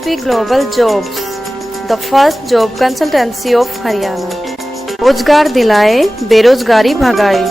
SSP Global Jobs, the first job consultancy of Haryana. रोजगार दिलाए, बेरोजगारी भगाए।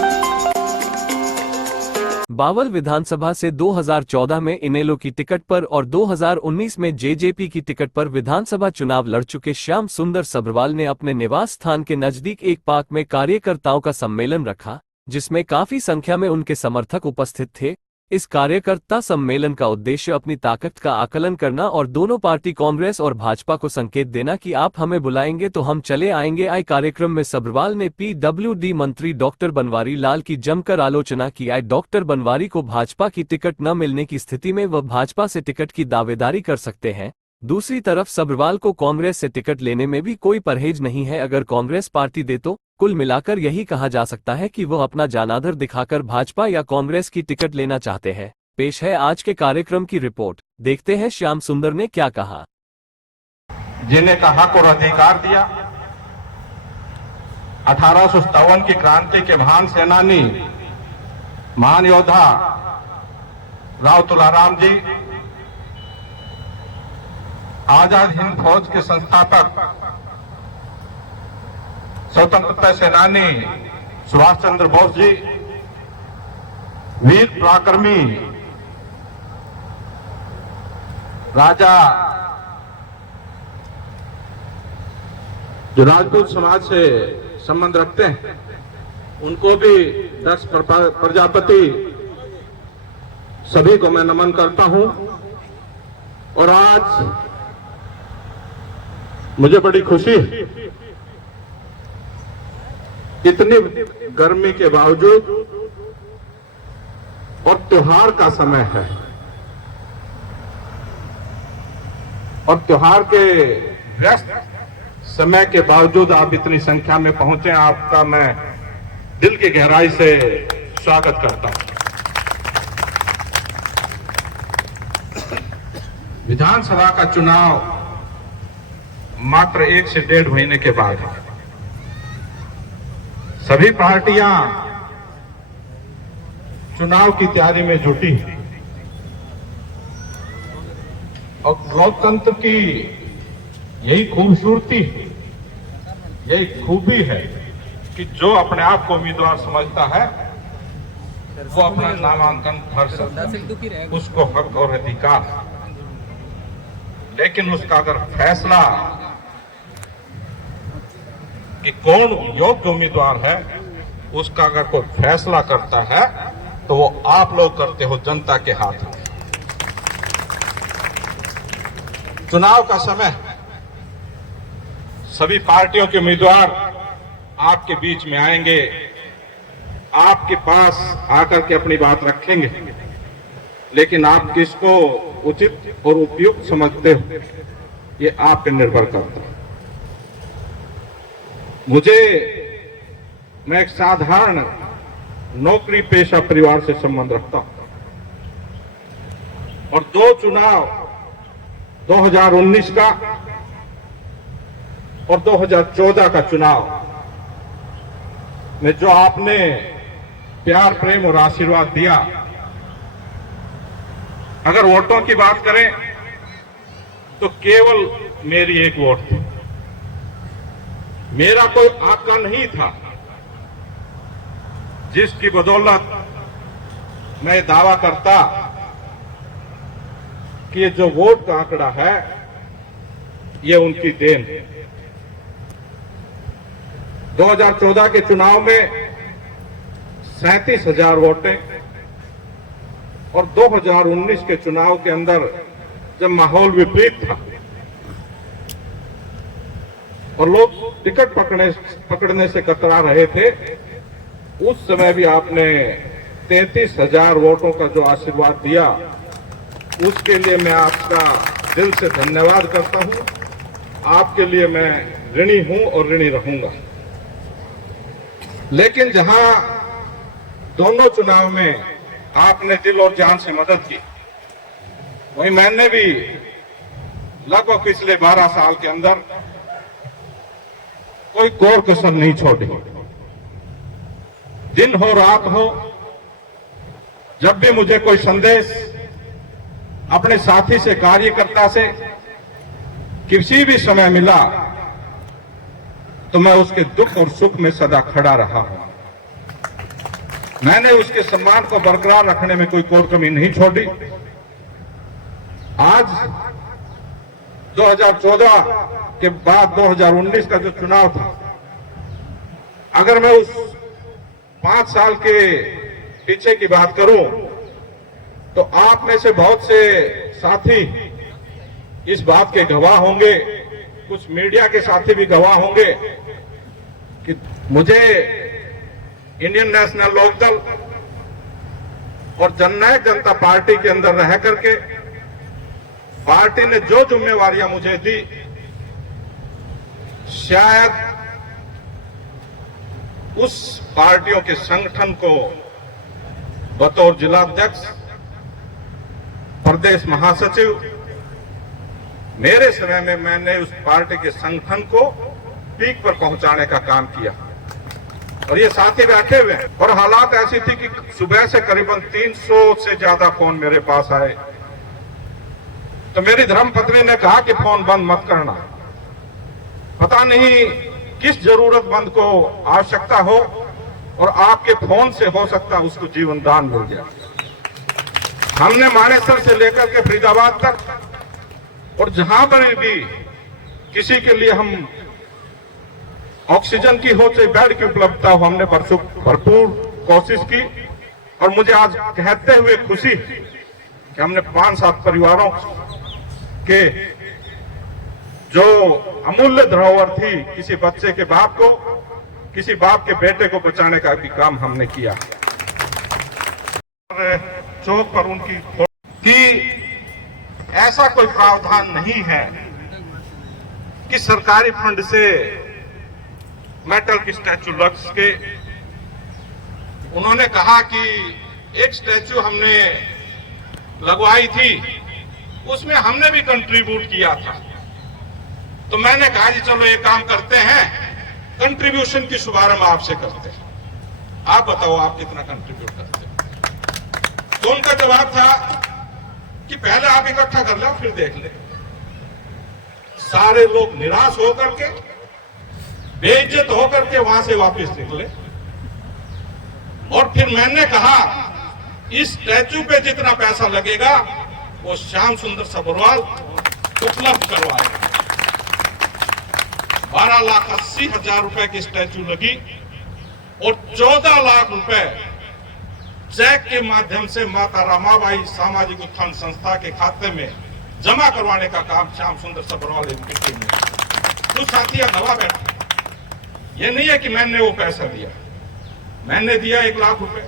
बावल विधानसभा से 2014 में इनेलो की टिकट पर और 2019 में जेजेपी की टिकट पर विधानसभा चुनाव लड़ चुके श्याम सुंदर सब्रवाल ने अपने निवास स्थान के नजदीक एक पार्क में कार्यकर्ताओं का सम्मेलन रखा, जिसमें काफी संख्या में उनके समर्थक उपस्थित थे। इस कार्यकर्ता सम्मेलन का उद्देश्य अपनी ताकत का आकलन करना और दोनों पार्टी कांग्रेस और भाजपा को संकेत देना कि आप हमें बुलाएंगे तो हम चले आएंगे। कार्यक्रम में सब्रवाल ने पीडब्ल्यूडी मंत्री डॉक्टर बनवारी लाल की जमकर आलोचना की। डॉक्टर बनवारी को भाजपा की टिकट न मिलने की स्थिति में वह भाजपा से टिकट की दावेदारी कर सकते हैं। दूसरी तरफ सब्रवाल को कांग्रेस से टिकट लेने में भी कोई परहेज नहीं है। अगर कांग्रेस पार्टी दे तो कुल मिलाकर यही कहा जा सकता है कि वह अपना जानाधर दिखाकर भाजपा या कांग्रेस की टिकट लेना चाहते हैं। पेश है आज के कार्यक्रम की रिपोर्ट, देखते हैं श्याम सुंदर ने क्या कहा। जिन्हें का हक और अधिकार दिया, 1857 की क्रांति के महान सेनानी, महान योद्धा राव तुलाराम जी, आजाद हिंद फौज के संस्थापक, स्वतंत्रता सेनानी सुभाष चंद्र बोस जी, वीर पराक्रमी राजा जो राजपूत समाज से संबंध रखते हैं, उनको भी दक्ष प्रजापति, सभी को मैं नमन करता हूं। और आज मुझे बड़ी खुशी है, इतनी गर्मी के बावजूद और त्योहार का समय है और त्योहार के व्यस्त समय के बावजूद आप इतनी संख्या में पहुंचे, आपका मैं दिल की गहराई से स्वागत करता हूं। विधानसभा का चुनाव मात्र 1 से 1.5 महीने के बाद है। सभी पार्टियां चुनाव की तैयारी में जुटी और लोकतंत्र की यही खूबसूरती, यही खूबी है कि जो अपने आप को उम्मीदवार समझता है वो अपना नामांकन भर सकता है, उसको हक और अधिकार। लेकिन उसका अगर फैसला कि कौन योग्य उम्मीदवार है, उसका अगर कोई फैसला करता है तो वो आप लोग करते हो, जनता के हाथ में। चुनाव का समय, सभी पार्टियों के उम्मीदवार आपके बीच में आएंगे, आपके पास आकर के अपनी बात रखेंगे, लेकिन आप किसको उचित और उपयुक्त समझते हो, ये आप पे निर्भर करता है। मैं एक साधारण नौकरी पेशा परिवार से संबंध रखता हूं और 2 चुनाव, 2019 का और 2014 का चुनाव में जो आपने प्यार, प्रेम और आशीर्वाद दिया, अगर वोटों की बात करें तो केवल मेरी एक वोट थी। मेरा कोई आंकड़ा नहीं था जिसकी बदौलत मैं दावा करता कि ये जो वोट का आंकड़ा है ये उनकी देन है। 2014 के चुनाव में 37,000 वोटें और 2019 के चुनाव के अंदर जब माहौल विपरीत था और लोग टिकट पकड़ने से कतरा रहे थे, उस समय भी आपने 33,000 वोटों का जो आशीर्वाद दिया, उसके लिए मैं आपका दिल से धन्यवाद करता हूं। आपके लिए मैं ऋणी हूं और ऋणी रहूंगा। लेकिन जहां दोनों चुनाव में आपने दिल और जान से मदद की, वहीं मैंने भी लगभग पिछले 12 साल के अंदर कोई कोर कसर नहीं छोड़ी। दिन हो रात हो, जब भी मुझे कोई संदेश अपने साथी से, कार्यकर्ता से किसी भी समय मिला तो मैं उसके दुख और सुख में सदा खड़ा रहा हूं। मैंने उसके सम्मान को बरकरार रखने में कोई कोर कमी नहीं छोड़ी। आज 2014 के बाद 2019 का जो चुनाव था, अगर मैं उस 5 साल के पीछे की बात करूं तो आप में से बहुत से साथी इस बात के गवाह होंगे, कुछ मीडिया के साथी भी गवाह होंगे कि मुझे इंडियन नेशनल लोकदल और जननायक जनता पार्टी के अंदर रह करके पार्टी ने जो जिम्मेवारियां मुझे दी, शायद उस पार्टियों के संगठन को बतौर जिलाध्यक्ष, प्रदेश महासचिव, मेरे समय में मैंने उस पार्टी के संगठन को पीक पर पहुंचाने का काम किया। और ये साथी बैठे हुए हैं। और हालात ऐसी थी कि सुबह से करीबन 300 से ज्यादा फोन मेरे पास आए। तो मेरी धर्मपत्नी ने कहा कि फोन बंद मत करना, पता नहीं किस जरूरतमंद को आवश्यकता हो और आपके फोन से हो सकता उसको जीवन दान मिल जाए। हमने मानेसर से लेकर के फरीदाबाद तक और जहां पर भी किसी के लिए हम ऑक्सीजन की हो चाहे बेड की उपलब्धता हो, हमने भरपूर कोशिश की। और मुझे आज कहते हुए खुशी कि हमने 5-7 परिवारों के जो अमूल्य धरोहर थी, किसी बच्चे के बाप को, किसी बाप के बेटे को बचाने का भी काम हमने किया। चौक पर उनकी कि ऐसा कोई प्रावधान नहीं है कि सरकारी फंड से मेटल की स्टैचू लग सके। उन्होंने कहा कि एक स्टैचू हमने लगवाई थी, उसमें हमने भी कंट्रीब्यूट किया था। तो मैंने कहा जी चलो एक काम करते हैं, कंट्रीब्यूशन की शुभारंभ आपसे करते हैं, आप बताओ आप कितना कंट्रीब्यूट करते हैं। तो उनका जवाब था कि पहले आप इकट्ठा कर लो फिर देख ले। सारे लोग निराश होकर के, बेइज्जत होकर के वहां से वापस निकले। और फिर मैंने कहा इस स्टैचू पे जितना पैसा लगेगा वो श्याम सुंदर सभरवाल उपलब्ध करवाएगा। 12,80,000 रुपए की स्टैचू लगी और 14 लाख रुपए चेक के माध्यम से माता रमाबाई सामाजिक उत्थान संस्था के खाते में जमा करवाने का काम श्याम सुंदर सभरवाल की टीम ने। कुछ साथी गवाह बैठे। ये नहीं है कि मैंने वो पैसा दिया, मैंने दिया 1 लाख रुपए,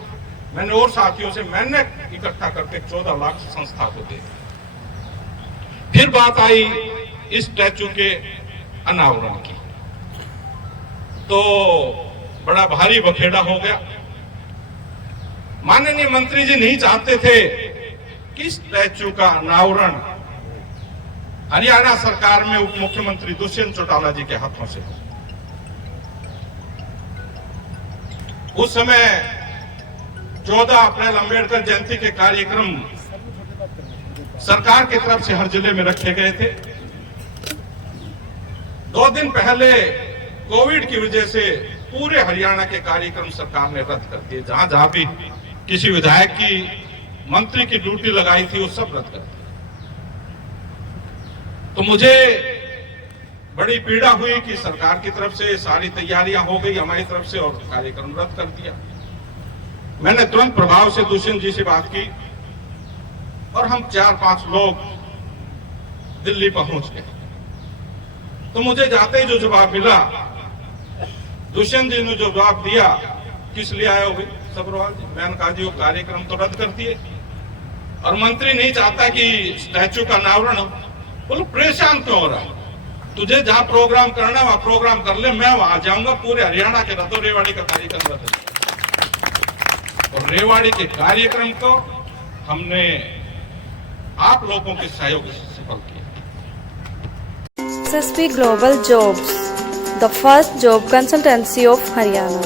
मैंने और साथियों से मैंने इकट्ठा करके 14 लाख संस्था को दे दिया। फिर बात आई इस स्टैचू के अनावरण की, तो बड़ा भारी बखेड़ा हो गया। माननीय मंत्री जी नहीं चाहते थे कि स्टैचू का अनावरण हरियाणा सरकार में उप मुख्यमंत्री दुष्यंत चौटाला जी के हाथों से हो। उस समय 14 अप्रैल अंबेडकर जयंती के कार्यक्रम सरकार की तरफ से हर जिले में रखे गए थे। 2 दिन पहले कोविड की वजह से पूरे हरियाणा के कार्यक्रम सरकार ने रद्द कर दिए। जहां जहां भी किसी विधायक की, मंत्री की ड्यूटी लगाई थी वो सब रद्द कर दी। तो मुझे बड़ी पीड़ा हुई कि सरकार की तरफ से सारी तैयारियां हो गई, हमारी तरफ से, और कार्यक्रम रद्द कर दिया। मैंने तुरंत प्रभाव से दुष्यंत जी से बात की और हम 4-5 लोग दिल्ली पहुंच गए। तो मुझे जाते ही जो जवाब मिला, दुष्यंत जी ने जो जवाब दिया, किस लिए आए हो भाई सभरवाल जी? मैंने कहा जी वो कार्यक्रम तो रद्द कर दिए और मंत्री नहीं चाहता कि स्टैचू का अनावरण हो। बोलो परेशान क्यों हो रहा है? तुझे जहां प्रोग्राम करना वहां प्रोग्राम कर ले, मैं वहां जाऊंगा। पूरे हरियाणा के रतो रेवाड़ी का कार्यक्रम रद्द किया और रेवाड़ी के कार्यक्रम को हमने आप लोगों के सहयोग से सफल किया। SSP Global Jobs, the first job consultancy of Haryana.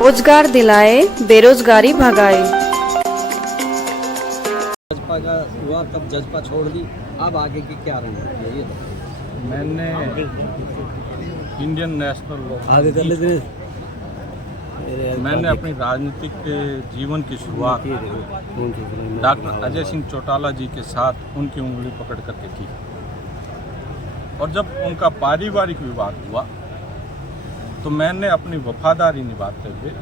रोजगार दिलाए, बेरोजगारी भगाए। भाजपा का हुआ तब जजपा छोड़ दी, अब आगे की क्या रणनीति है ये बताइए। मैंने इंडियन नेशनल आगे कर लेते मैंने अपनी राजनीतिक जीवन की शुरुआत डॉक्टर अजय सिंह चौटाला जी के साथ उनकी उंगली पकड़ करके की। और जब उनका पारिवारिक विवाद हुआ तो मैंने अपनी वफादारी निभाते हुए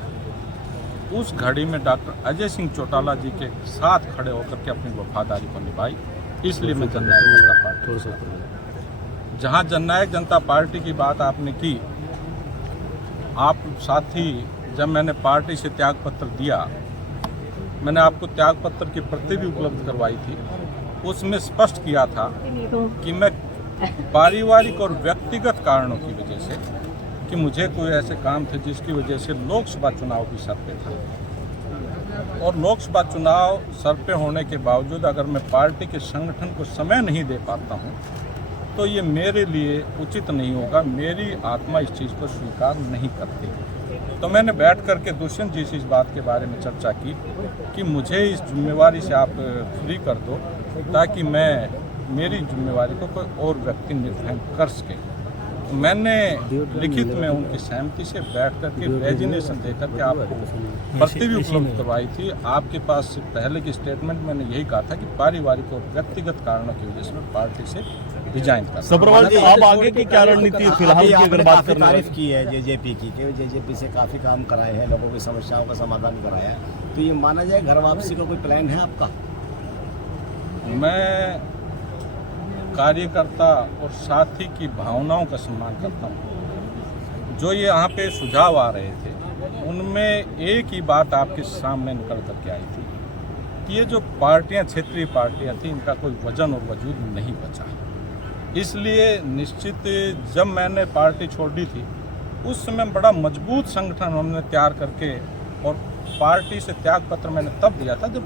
उस घड़ी में डॉक्टर अजय सिंह चौटाला जी के साथ खड़े होकर के अपनी वफादारी को निभाई। इसलिए मैं जननायक जनता पार्टी, जहां जननायक जनता पार्टी की बात आपने की, आप साथी जब मैंने पार्टी से त्याग पत्र दिया, मैंने आपको त्याग पत्र की प्रति भी उपलब्ध करवाई थी। उसमें स्पष्ट किया था कि मैं पारिवारिक और व्यक्तिगत कारणों की वजह से, कि मुझे कोई ऐसे काम थे जिसकी वजह से लोकसभा चुनाव भी सर पे था, और लोकसभा चुनाव सर पे होने के बावजूद अगर मैं पार्टी के संगठन को समय नहीं दे पाता हूँ तो ये मेरे लिए उचित नहीं होगा, मेरी आत्मा इस चीज़ को स्वीकार नहीं करती। तो मैंने बैठ करके दुष्यंत जी से इस बात के बारे में चर्चा की कि मुझे इस जिम्मेवारी से आप फ्री कर दो ताकि मैं मेरी जिम्मेवारी को कोई और व्यक्ति निर्वहन कर सके। तो मैंने लिखित में उनकी सहमति से बैठ करके रेजिग्नेशन देकर के आपको प्रति भी उपलब्ध करवाई थी। आपके पास से पहले की स्टेटमेंट मैंने यही कहा था कि पारिवारिक और व्यक्तिगत कारणों की वजह से मैं पार्टी से रिजाइन कर। सब्रवाल जी, आप आगे की क्या रणनीति फिलहाल की अगर बात करें? तारीफ की है जेजेपी की, कि जेजेपी से काफ़ी काम कराए हैं, लोगों की समस्याओं का समाधान कराया है, तो ये माना जाए घर वापसी का कोई प्लान है आपका? मैं कार्यकर्ता और साथी की भावनाओं का सम्मान करता हूँ। जो ये यहाँ पे सुझाव आ रहे थे उनमें एक ही बात आपके सामने निकल करके आई थी कि ये जो पार्टियाँ, क्षेत्रीय पार्टियाँ थी, इनका कोई वजन और वजूद नहीं बचा। इसलिए निश्चित जब मैंने पार्टी छोड़ दी थी उस समय बड़ा मजबूत संगठन हमने तैयार करके, और पार्टी से त्याग पत्र मैंने तब दिया था जब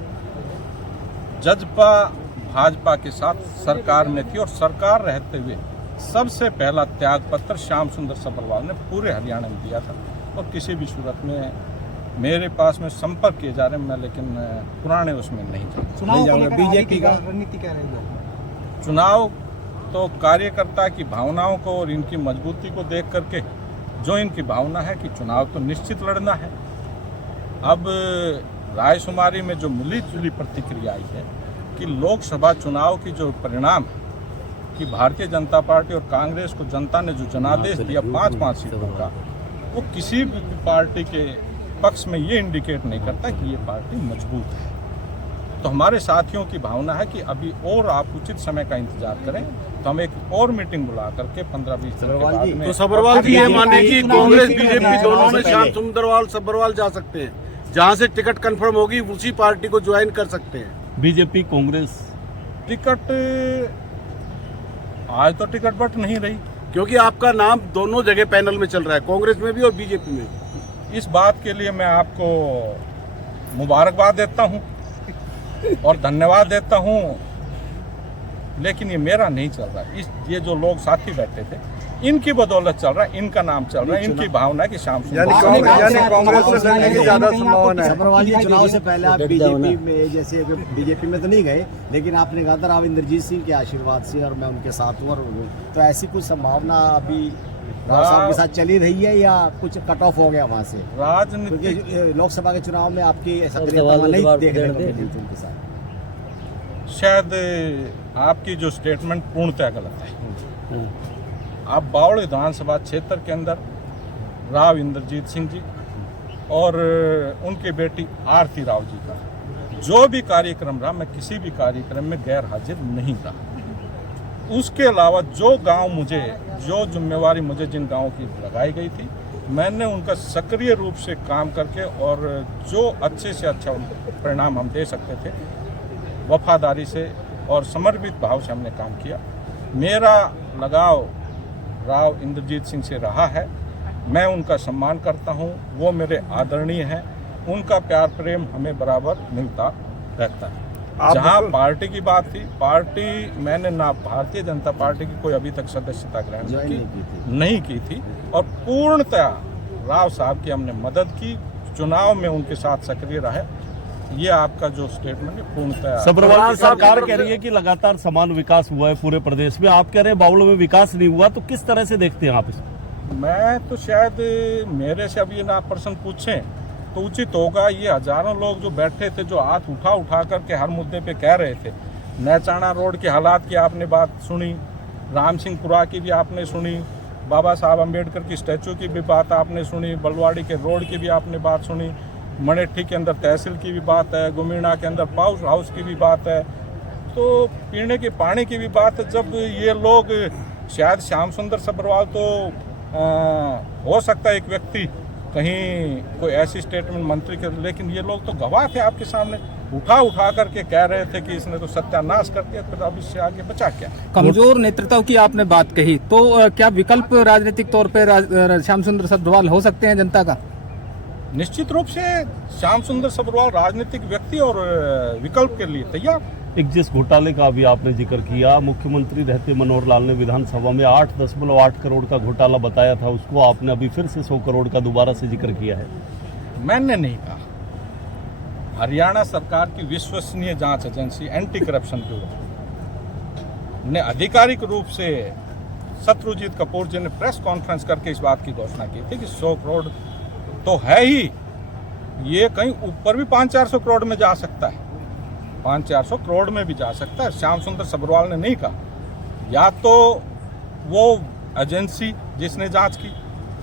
जजपा भाजपा के साथ सरकार में थी, और सरकार रहते हुए सबसे पहला त्याग पत्र श्याम सुंदर सब्रवाल ने पूरे हरियाणा में दिया था। और किसी भी सूरत में मेरे पास में संपर्क किए जा रहे हैं, मैं लेकिन पुराने उसमें नहीं जाऊँगा। बीजेपी का रणनीति क्या रहेगी? चुनाव तो कार्यकर्ता की भावनाओं को और इनकी मजबूती को देख करके, जो इनकी भावना है कि चुनाव तो निश्चित लड़ना है। अब रायशुमारी में जो मिली जुली प्रतिक्रिया आई है कि लोकसभा चुनाव की जो परिणाम है कि भारतीय जनता पार्टी और कांग्रेस को जनता ने जो जनादेश दिया 5-5 सीटों का, वो किसी भी पार्टी के पक्ष में ये इंडिकेट नहीं करता कि ये पार्टी मजबूत है। तो हमारे साथियों की भावना है कि अभी और आप उचित समय का इंतजार करें, तो हम एक और मीटिंग बुला करके 15-20 दिन के बाद में। तो सब्रवाल जी, ये माने कि कांग्रेस बीजेपी दोनों में श्याम सुंदरवाल सब्रवाल जा सकते हैं, जहां से टिकट कंफर्म होगी उसी पार्टी को ज्वाइन कर सकते हैं। बीजेपी कांग्रेस टिकट आज तो टिकट बट नहीं रही, क्योंकि आपका नाम दोनों जगह पैनल में चल रहा है, कांग्रेस में भी और बीजेपी में। इस बात के लिए मैं आपको मुबारकबाद देता हूं और धन्यवाद देता हूं, लेकिन ये मेरा नहीं चल रहा। ये जो लोग साथी बैठे थे इनकी बदौलत चल रहा है, इनका नाम चल रहा है, इनकी भावना है कि शाम कांग्रेस से लड़ने की ज्यादा संभावना है। सब्रवाल जी, चुनाव से पहले आप बीजेपी में, जैसे बीजेपी में तो नहीं गए, लेकिन आपने कहा था राव इंद्रजीत सिंह के आशीर्वाद से और मैं उनके साथ हूँ, और तो ऐसी कुछ संभावना अभी राव साहब के साथ चली रही है या कुछ कट ऑफ हो गया वहाँ से? राजनीति क्योंकि लोकसभा के चुनाव में आपकी सक्रियता नहीं देखने को मिली थी उनके साथ। शायद आपकी जो स्टेटमेंट पूर्णतः गलत है। आप बावड़ विधानसभा क्षेत्र के अंदर राव इंद्रजीत सिंह जी और उनकी बेटी आरती राव जी का जो भी कार्यक्रम रहा, मैं किसी भी कार्यक्रम में गैर हाजिर नहीं रहा। उसके अलावा जो गांव मुझे, जो जिम्मेवारी मुझे जिन गांवों की लगाई गई थी, मैंने उनका सक्रिय रूप से काम करके और जो अच्छे से अच्छा परिणाम हम दे सकते थे, वफादारी से और समर्पित भाव से हमने काम किया। मेरा लगाव राव इंद्रजीत सिंह से रहा है, मैं उनका सम्मान करता हूं, वो मेरे आदरणीय हैं, उनका प्यार प्रेम हमें बराबर मिलता रहता है। जहां पार्टी की बात थी, पार्टी मैंने ना भारतीय जनता पार्टी की कोई अभी तक सदस्यता ग्रहण नहीं की थी, और पूर्णतः राव साहब की हमने मदद की, चुनाव में उनके साथ सक्रिय रहे, ये आपका जो स्टेटमेंट है पूर्णतः सब्रवाल सरकार कह रही है कि लगातार समान विकास हुआ है पूरे प्रदेश में, आप कह रहे हैं बावड़ों में विकास नहीं हुआ, तो किस तरह से देखते हैं आप इसको? मैं तो शायद मेरे से अभी ना प्रश्न पूछें तो उचित होगा। ये हजारों लोग जो बैठे थे, जो हाथ उठा उठा करके हर मुद्दे पे कह रहे थे, नैचाणा रोड के हालात की आपने बात सुनी, राम सिंहपुरा की भी आपने सुनी, बाबा साहब अम्बेडकर की स्टैचू की भी बात आपने सुनी, बलवाड़ी के रोड की भी आपने बात सुनी, मनेठी के अंदर तहसील की भी बात है, गुमीणा के अंदर पावर हाउस की भी बात है, तो पीने के पानी की भी बात है। जब ये लोग, शायद श्याम सुंदर सब्रवाल तो हो सकता है एक व्यक्ति कहीं कोई ऐसी स्टेटमेंट मंत्री के, लेकिन ये लोग तो गवाह थे आपके सामने, उठा करके कह रहे थे कि इसने तो सत्यानाश कर दिया, फिर अब इससे आगे बचा क्या। कमजोर नेतृत्व की आपने बात कही, तो क्या विकल्प राजनीतिक तौर पर श्याम सुंदर सब्रवाल हो सकते हैं जनता का? निश्चित रूप से श्याम सुंदर सब्रवाल राजनीतिक व्यक्ति और विकल्प के लिए तैयार। एक जिस घोटाले का अभी आपने जिक्र किया, मुख्यमंत्री रहते मनोहर लाल ने विधानसभा में 8.8 करोड़ का घोटाला बताया था, उसको आपने अभी फिर से 100 करोड़ का दोबारा से जिक्र किया है। मैंने नहीं कहा। हरियाणा सरकार की विश्वसनीय जांच एजेंसी एंटी करप्शन ब्यूरो ने आधिकारिक रूप से शत्रुजीत कपूर जी ने प्रेस कॉन्फ्रेंस करके इस बात की घोषणा की थी कि 100 करोड़ तो है ही, ये कहीं ऊपर भी 500-400 करोड़ में जा सकता है, 500-400 करोड़ में भी जा सकता है। श्याम सुंदर सब्रवाल ने नहीं कहा। या तो वो एजेंसी जिसने जांच की,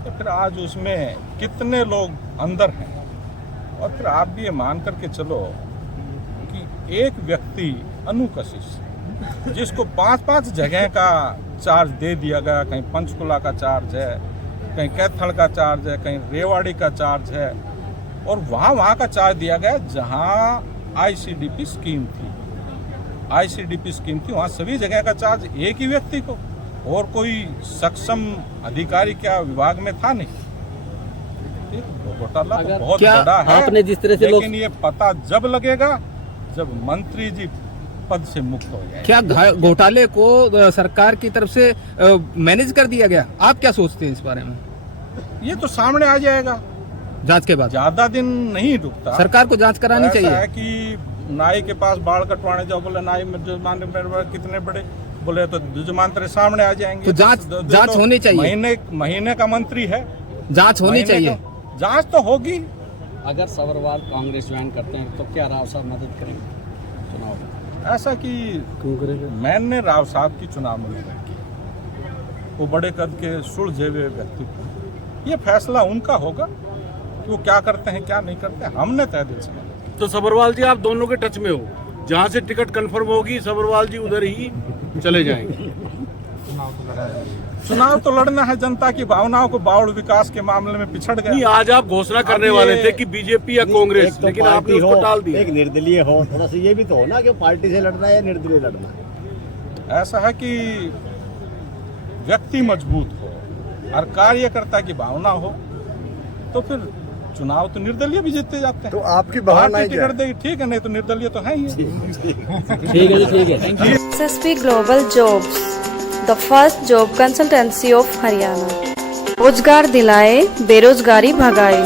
तो फिर आज उसमें कितने लोग अंदर हैं, और फिर आप भी ये मान करके चलो कि एक व्यक्ति अनुकशिश जिसको 5-5 जगह का चार्ज दे दिया गया, कहीं पंचकुला का चार्ज है, कहीं कैथल का चार्ज है, कहीं रेवाड़ी का चार्ज है, और वहाँ का चार्ज दिया गया जहाँ आईसीडीपी स्कीम थी। आईसीडीपी स्कीम थी, वहाँ सभी जगह का चार्ज एक ही व्यक्ति को, और कोई सक्षम अधिकारी क्या विभाग में था नहीं। घोटाला तो बहुत बड़ा है, आपने जिस तरह से लेकिन ये पता जब लगेगा जब मंत्री जी पद से मुक्त हो जाए। क्या घोटाले को सरकार की तरफ से मैनेज कर दिया गया? आप क्या सोचते हैं इस बारे में? ये तो सामने आ जाएगा जांच के बाद, ज्यादा दिन नहीं रुकता। सरकार को जांच करानी चाहिए। ऐसा है कि नाई के पास बाल कटवाने जाओ, बोले नाई में जुर्माने कितने बड़े, बोले तो जुर्मान तेरे सामने आ जाएंगे। तो जांच होनी चाहिए। महीने का मंत्री है, जांच होनी चाहिए। जांच तो होगी। अगर सब्रवाल कांग्रेस ज्वाइन करते हैं तो क्या राव साहब मदद करेंगे चुनाव में? ऐसा कि मैंने राव साहब की चुनाव में मदद की, वो बड़े कद के सुलझे हुए व्यक्ति, ये फैसला उनका होगा कि वो क्या करते हैं क्या नहीं करते। हमने तय दिल से मदद की। तो सब्रवाल जी आप दोनों के टच में हो, जहाँ से टिकट कंफर्म होगी सब्रवाल जी उधर ही चले जाएंगे। चुनाव तो लड़ना है, जनता की भावनाओं को बावड़ विकास के मामले में पिछड़ गए। आज आप घोषणा करने वाले थे कि बीजेपी या कांग्रेस, लेकिन आपने उसको टाल दिया। एक निर्दलीय हो, थोड़ा सा ये भी तो हो ना कि पार्टी से लड़ना है या निर्दलीय लड़ना है। ऐसा है कि व्यक्ति मजबूत हो और कार्यकर्ता की भावना हो तो फिर चुनाव तो निर्दलीय भी जीतते जाते हैं। तो आपकी भावना टिकट देगी ठीक है, नहीं तो निर्दलीय तो है ही। ठीक है। SSP Global Jobs, the first job consultancy of Haryana. रोजगार दिलाए, बेरोजगारी भगाए।